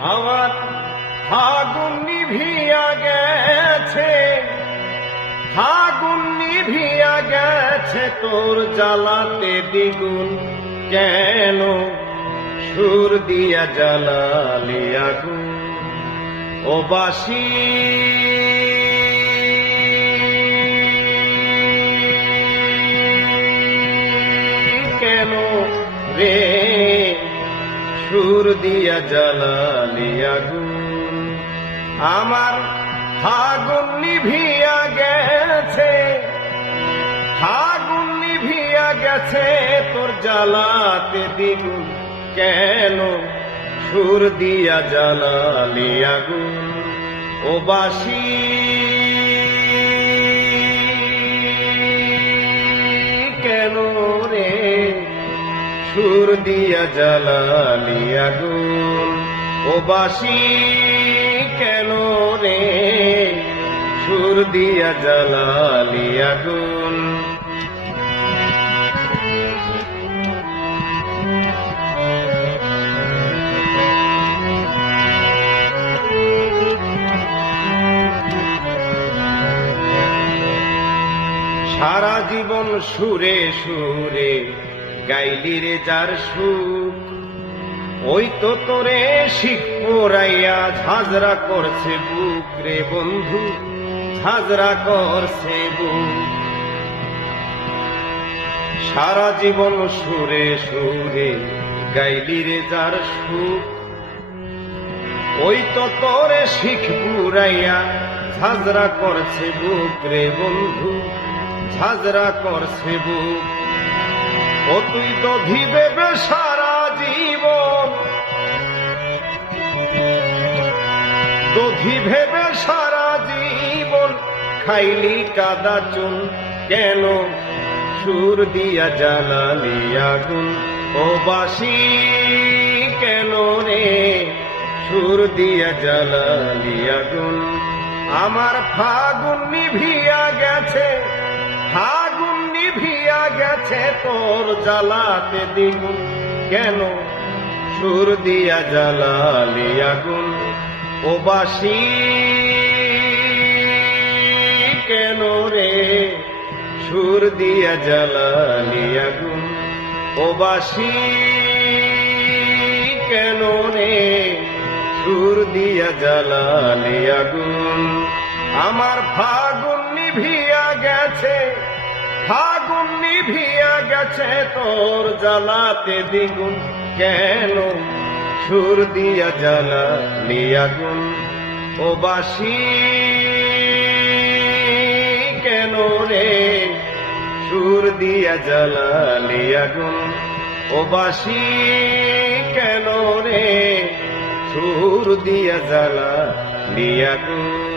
আমার ফাগুন নিভিয়া গেছে ফাগুন নিভিয়া গেছে, তোর জ্বালাতে দ্বিগুণ কেন? সুর দিয়া জ্বালালি আগুন, ও বাসি। কেন রে সুর দিয়া জ্বালালি আগুন আমার ফাগুন নিভিয়া গেছে, ফাগুন নিভিয়া গেছে, তোর জ্বালাতে দ্বিগুণ। কেন সুর দিয়া জ্বালালি আগুন ও বাসি সুর দিয়া জ্বালালি আগুন ও বাসি, কেন রে? সুর দিয়া জ্বালালি আগুন সারা জীবন সুরে সুরে গাইলি রে যার সুখ, ওই তো তোরে শিখ পোড়াইয়া ঝাঁঝরা করছে বুক রে বন্ধু, ঝাঁঝরা করছে বুক। সারা জীবন সুরে সুরে গাইলি রে যার সুখ, ওই তো তোরে শিখ পুরাইয়া ঝাঁঝরা করছে বুক রে বন্ধু, ঝাঁঝরা করছে বুক। ও তুই তো ভিবে সারা জীবন। দধি ভেবে সারা জীবন খাইলি কাদা চুন, কেন সুর দিয়া জ্বালালি আগুন? ও বাসি, কেন রে সুর দিয়া জ্বালালি আগুন? আমার ফাগুন নিভিয়া গেছে, ফাগুন নিভিয়া গেছে তোর জ্বালাতে দ্বিগুণ। কেন? সুর দিয়া জ্বালালি আগুন। ও বাসি, কেন রে? সুর দিয়া জ্বালালি আগুন। ও বাসি, কেন রে? সুর দিয়া জ্বালালি আগুন। আমার ফাগুন নিভিয়া গেছে ফাগুন নিভিয়া গেছে তোর জ্বালাতে দ্বিগুণ। কেন সুর দিয়া জ্বালালি আগুন ও বাসি, কেন রে সুর দিয়া জ্বালালি আগুন ও বাসি, কেন রে সুর দিয়া জ্বালালি আগুন